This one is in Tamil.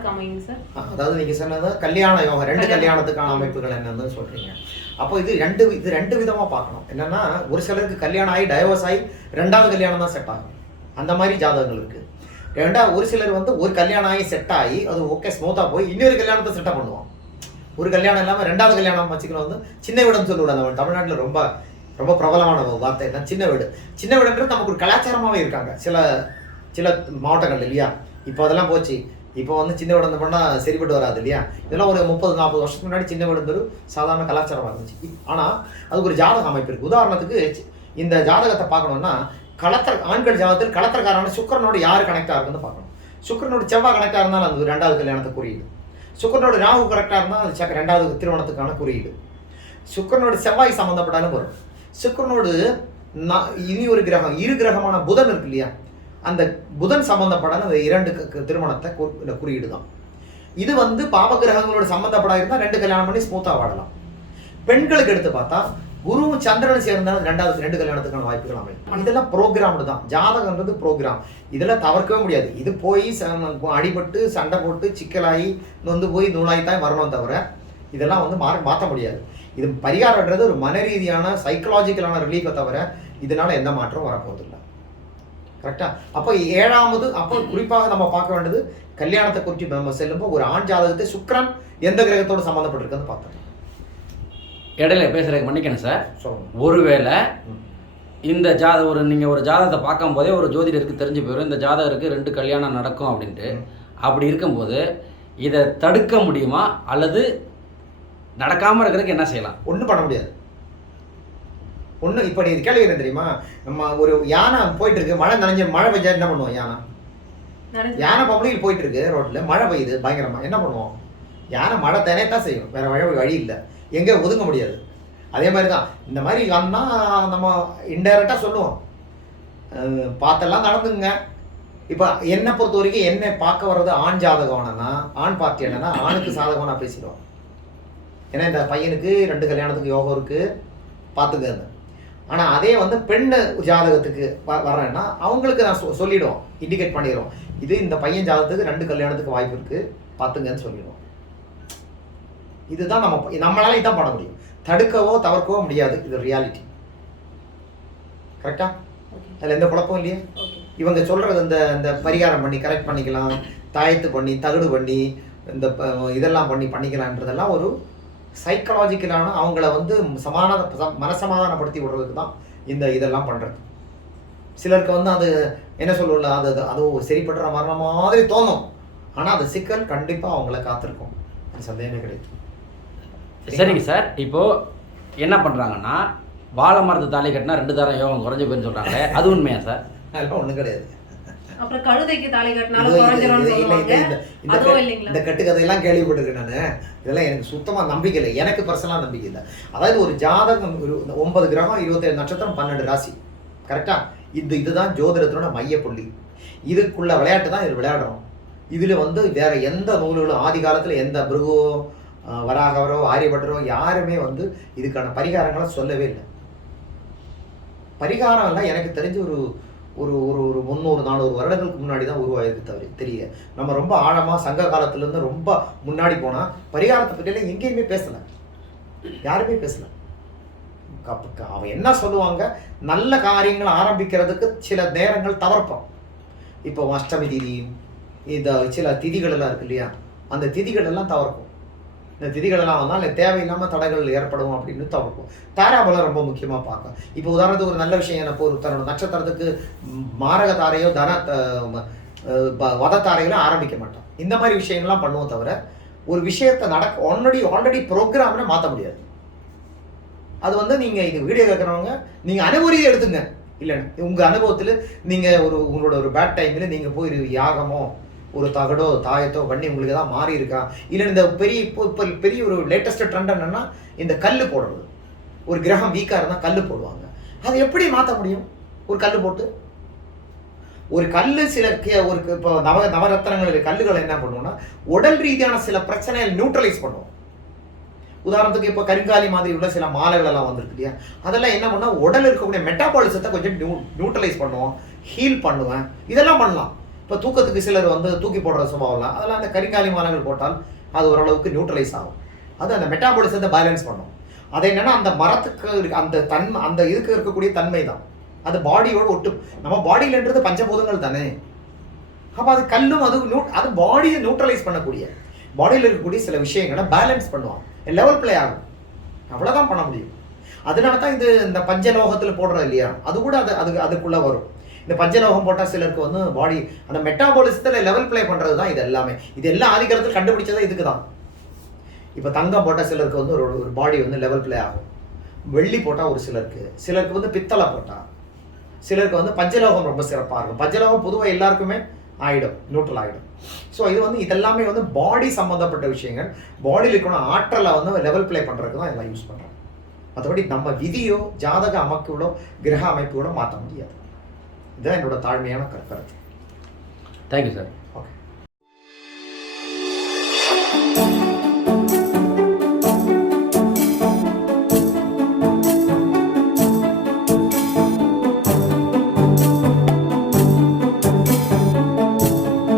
யாருக்கு அமையுங்க சார்? அதாவது நீங்க சொன்னது கல்யாண யோகம், 2 கல்யாணத்துக்கான அமைப்புகள் என்னன்னு சொல்றீங்க. அப்போ இது ரெண்டு விதமா பார்க்கணும். என்னன்னா ஒரு சிலருக்கு கல்யாணம் ஆகி டைவர்ஸ் ஆகி 2வது கல்யாணம் தான் செட் ஆகும். அந்த மாதிரி ஜாதகங்கள் இருக்கு. ஒரு சிலர் வந்து ஒரு கல்யாணம் ஆகி செட் ஆகி அது ஓகே ஸ்மூத்தா போய் இன்னொரு கல்யாணத்தை செட்டப் பண்ணுவான். ஒரு கல்யாணம் இல்லாமல் 2வது கல்யாணம் வச்சுக்கணும். வந்து சின்ன வீடுன்னு சொல்லுவாங்க. நம்ம தமிழ்நாட்டில் ரொம்ப ரொம்ப பிரபலமான வார்த்தை தான் சின்ன வீடு. சின்ன வீடுன்றது நமக்கு ஒரு கலாச்சாரமாகவே இருக்காங்க சில மாவட்டங்கள் இல்லையா. இப்போ அதெல்லாம் போச்சு. இப்போ வந்து சின்ன வீடு பண்ணால் சரிப்பட்டு வராது இல்லையா. இதெல்லாம் ஒரு 30-40 வருஷத்துக்கு முன்னாடி சின்ன வீடுன்றது சாதாரண கலாச்சாரமாக இருந்துச்சு. ஆனால் அதுக்கு ஒரு ஜாதக அமைப்பு இருக்குது. உதாரணத்துக்கு இந்த ஜாதகத்தை பார்க்கணும்னா ஆண்கள் ஜாதகத்தில் கலத்திரக்காரனோட சுக்கிரனோட யார் கனெக்டாக இருக்குன்னு பார்க்கணும். சுக்கிரனோட செவ்வாய் கனெக்டாக இருந்தாலும் அது 2வது கல்யாணத்தை குறியீடு. சுக்கிரனோட ராகு கரெக்டாக இருந்தால் அது 2வது திருமணத்துக்கான குறியீடு. சுக்கிரனோட செவ்வாய் சம்மந்தப்பட்டாலும் வரும். சுக்கிரனோடு இனி ஒரு கிரகம், இரு கிரகமான புதன் இருக்கு இல்லையா, அந்த புதன் சம்பந்தப்படாத அந்த 2 திருமணத்தை குறியீடு தான். இது வந்து பாவ கிரகங்களோட சம்பந்தப்படா இருந்தால் 2 கல்யாணம் பண்ணி ஸ்மூத்தாக வாழலாம். பெண்களுக்கு எடுத்து பார்த்தா குருவும் சந்திரனும் சேர்ந்தாலும் 2 கல்யாணத்துக்கான வாய்ப்புகள் அமையும். இதெல்லாம் ப்ரோக்ராம்டு தான். ஜாதகன்றது ப்ரோக்ராம். இதெல்லாம் தவிர்க்கவே முடியாது. இது போய் அடிபட்டு சண்டை போட்டு சிக்கலாகி நொந்து போய் நூலாய்த்தான் வரணும் தவிர இதெல்லாம் வந்து மாற்ற முடியாது. இது பரிகாரம்ன்றது ஒரு மன ரீதியான சைக்கலாஜிக்கலான ரிலீஃபை தவிர இதனால எந்த மாற்றம் வரப்போவதில்லை. கரெக்டா? அப்போ 7வது அப்போ குறிப்பாக நம்ம பார்க்க வேண்டியது கல்யாணத்தை குறித்து நம்ம செல்லும்போது ஒரு ஆண் ஜாதகத்தை சுக்கிரன் எந்த கிரகத்தோடு சம்மந்தப்பட்டிருக்குன்னு பார்த்தோம். இடையில பேசுறதுக்கு மன்னிக்கணும் சார். ஒருவேளை இந்த நீங்கள் ஒரு ஜாதகத்தை பார்க்கும் போதே ஒரு ஜோதிடருக்கு தெரிஞ்சு போயிடும் இந்த ஜாதகருக்கு 2 கல்யாணம் நடக்கும் அப்படின்ட்டு. அப்படி இருக்கும்போது இதை தடுக்க முடியுமா அல்லது நடக்காமல் இருக்கிறதுக்கு என்ன செய்யலாம்? ஒன்றும் பண்ண முடியாது. இப்போ நீ கேள்வி என்ன தெரியுமா, நம்ம ஒரு யானை போயிட்டு இருக்கு, மழை பெஞ்சா என்ன பண்ணுவோம்? யானை பப்ளிக் போயிட்டு இருக்கு ரோட்ல, மழை பெய்யுது பயங்கரமா, என்ன பண்ணுவோம்? யானை மழை தானேத்தான் செய்யும், வேற வழி இல்லை, எங்கே ஒதுங்க முடியாது. அதே மாதிரி தான் இந்த மாதிரி வந்தால் நம்ம இன்டைரக்டாக சொல்லுவோம், பார்த்தெல்லாம் நடந்துங்க. இப்போ என்னை பொறுத்த வரைக்கும் என்னை பார்க்க வர்றது ஆண் ஜாதகம் என்னன்னா, ஆண் பார்ட்டி என்னன்னா ஆணுக்கு சாதகமாக நான் பேசிடுவோம். ஏன்னா இந்த பையனுக்கு 2 கல்யாணத்துக்கு யோகம் இருக்குது பார்த்துக்கங்க. ஆனால் அதே வந்து பெண்ணு ஜாதகத்துக்கு வர்றேன்னா அவங்களுக்கு நான் சொல்லிவிடுவோம், இண்டிகேட் பண்ணிடுவோம், இது இந்த பையன் ஜாதகத்துக்கு 2 கல்யாணத்துக்கு வாய்ப்பு இருக்குது பார்த்துங்கன்னு சொல்லிடுவோம். இதுதான் நம்மளால இதான் பண்ண முடியும். தடுக்கவோ தவிர்க்கவோ முடியாது. இது ரியாலிட்டி. கரெக்டா? அதில் எந்த குழப்பம் இல்லையா? இவங்க சொல்றது இந்த பரிகாரம் பண்ணி கரெக்ட் பண்ணிக்கலாம், தாயத்து பண்ணி தகுடு பண்ணி இந்த இதெல்லாம் பண்ணிக்கலான்றதெல்லாம் ஒரு சைக்கலாஜிக்கலான அவங்கள வந்து மனசமாதானப்படுத்தி விடுறதுக்கு தான் இதெல்லாம் பண்ணுறது. சிலருக்கு வந்து அது என்ன சொல்லல, அது சரிப்படுற மாதிரி தோணும். ஆனால் அது சிக்கல் கண்டிப்பாக அவங்கள காத்திருக்கும், சந்தேகமே கிடைக்கும். சரிங்க சார். இப்போது என்ன பண்ணுறாங்கன்னா வாழை மரத்து தாலி கட்டினா 2 தரம் யோகம் குறைஞ்ச போயின்னு சொல்கிறாங்களே, அது உண்மையா சார்? அதெல்லாம் ஒன்றும் கிடையாது. அப்புறம் கழுதைக்கு தாலி கட்டினாலும் குறைஞ்சிரும்னு சொல்லுவாங்க. அதுவும் இல்லைங்களா? இந்த கட்டுக்கதையெல்லாம் கேள்விப்பட்டிருக்கேன் நான். இதெல்லாம் எனக்கு சுத்தமாக நம்பிக்கை இல்லை, எனக்கு பர்சனலாக நம்பிக்கை இல்லை. அதாவது ஒரு ஜாதகம், ஒரு 9 கிரகம் 27 நட்சத்திரம் 12 ராசி, கரெக்டாக? இதுதான் ஜோதிடத்தோட மையப்புள்ளி. இதுக்குள்ள விளையாட்டு தான் இது விளையாடுறோம். இதில் வந்து வேற எந்த நூல்களும் ஆதி காலத்தில் எந்த பிருகோ வராகவரோ ஆரியபட்டரோ யாருமே வந்து இதுக்கான பரிகாரங்களை சொல்லவே இல்லை. பரிகாரம் எல்லாம் எனக்கு தெரிஞ்சு ஒரு ஒரு ஒரு 300-400 வருடங்களுக்கு முன்னாடி தான் உருவாயிருக்கு தவிர தெரிய. நம்ம ரொம்ப ஆழமாக சங்க காலத்துலேருந்து ரொம்ப முன்னாடி போனால் பரிகாரத்தை பற்றியெல்லாம் எங்கேயுமே பேசலை, யாருமே பேசலை. அவன் என்ன சொல்லுவாங்க, நல்ல காரியங்கள் ஆரம்பிக்கிறதுக்கு சில நேரங்கள் தவிர்ப்போம். இப்போ அஷ்டமி திதி, இந்த சில திதிகள் எல்லாம் இருக்கு இல்லையா, அந்த திதிகள் எல்லாம் தவிர்க்கும். இந்த திதிகளெல்லாம் வந்தால் தேவையில்லாமல் தடைகள் ஏற்படும் அப்படின்னு தவிர்க்கும். தாராபலம் ரொம்ப முக்கியமாக பார்க்கும். இப்போ உதாரணத்துக்கு ஒரு நல்ல விஷயம், எனக்கு ஒரு தன்னோட நட்சத்திரத்துக்கு மாரக தாரையோ வத தாரைகளோ ஆரம்பிக்க மாட்டோம். இந்த மாதிரி விஷயங்கள்லாம் பண்ணுவோம் தவிர ஒரு விஷயத்தை ஆல்ரெடி ப்ரோக்ராம்னு மாற்ற முடியாது. அது வந்து நீங்கள் இது வீடியோ கேட்குறவங்க நீங்கள் அனுபவத்தை எடுத்துங்க. இல்லை உங்கள் அனுபவத்தில் நீங்கள் உங்களோட ஒரு பேட் டைமில் நீங்கள் போய் யாகமோ ஒரு தகடோ தாயத்தோ பண்ணி உங்களுக்கு தான் மாறி இருக்கா, இல்லை இந்த இப்போ பெரிய ஒரு லேட்டஸ்ட் ட்ரெண்ட் என்னன்னா இந்த கல் போடுறது. ஒரு கிரகம் வீக்காக இருந்தால் கல் போடுவாங்க. அதை எப்படி மாற்ற முடியும்? ஒரு கல் போட்டு ஒரு கல் ஒரு இப்போ நவரத்னங்கள் கல்லுகளை என்ன பண்ணுவோம்னா உடல் ரீதியான சில பிரச்சனைகள் நியூட்ரலைஸ் பண்ணுவோம். உதாரணத்துக்கு இப்போ கருங்காலி மாதிரி உள்ள சில மாலைகள் எல்லாம் வந்துருக்கு இல்லையா, அதெல்லாம் என்ன பண்ணால் உடல் இருக்கக்கூடிய மெட்டாபாலிசத்தை கொஞ்சம் நியூட்ரலைஸ் பண்ணுவோம், ஹீல் பண்ணுவேன், இதெல்லாம் பண்ணலாம். இப்போ தூக்கத்துக்கு சிலர் வந்து தூக்கி போடுற சுபாவம்லாம் அதெல்லாம் அந்த கரிக்காலி மாலைகள் போட்டால் அது ஓரளவுக்கு நியூட்ரலைஸ் ஆகும். அது அந்த மெட்டாபாலிசத்தை பேலன்ஸ் பண்ணும். அது என்னன்னா அந்த மரத்துக்கு அந்த தன்மை அந்த இதுக்கு இருக்கக்கூடிய தன்மை தான் அது பாடியோட ஒட்டு. நம்ம பாடியிலன்றது பஞ்சபூதங்கள் தானே. அப்போ அது கல்லும் அது பாடியை நியூட்ரலைஸ் பண்ணக்கூடிய பாடியில் இருக்கக்கூடிய சில விஷயங்களை பேலன்ஸ் பண்ணுவான், லெவல் பிளே ஆகும். அவ்வளோதான் பண்ண முடியும். அதனால தான் இந்த பஞ்சலோகத்தில் போடுறது இல்லையா, அது கூட அதுக்குள்ளே வரும். இந்த பஞ்சலோகம் போட்டால் சிலருக்கு வந்து பாடி அந்த மெட்டாபாலிசத்தில் லெவல் பிளே பண்ணுறது தான் இது எல்லாமே. இது எல்லாம் ஆதிகாலத்தில் கண்டுபிடிச்சதே இதுக்கு தான். இப்போ தங்கம் போட்டால் சிலருக்கு வந்து ஒரு பாடி வந்து லெவல் பிளே ஆகும். வெள்ளி போட்டால் ஒரு சிலருக்கு வந்து பித்தளை போட்டால், சிலருக்கு வந்து பஞ்சலோகம் ரொம்ப சிறப்பாக இருக்கும். பஞ்சலோகம் பொதுவாக எல்லாருக்குமே ஆகிடும், நியூட்ரல் ஆகிடும். ஸோ இது வந்து இதெல்லாமே வந்து பாடி சம்மந்தப்பட்ட விஷயங்கள். பாடியில் இருக்கணும் ஆற்றலை வந்து லெவல் பிளே பண்ணுறதுக்கு தான் எல்லாம் யூஸ் பண்ணுறோம். மற்றபடி நம்ம விதியோ ஜாதக அமைப்புகளோ கிரக அமைப்புகளோ மாற்ற முடியாது. இதுதான் என்னோட தாழ்மையான கருத்து. Thank you sir. ஓகே.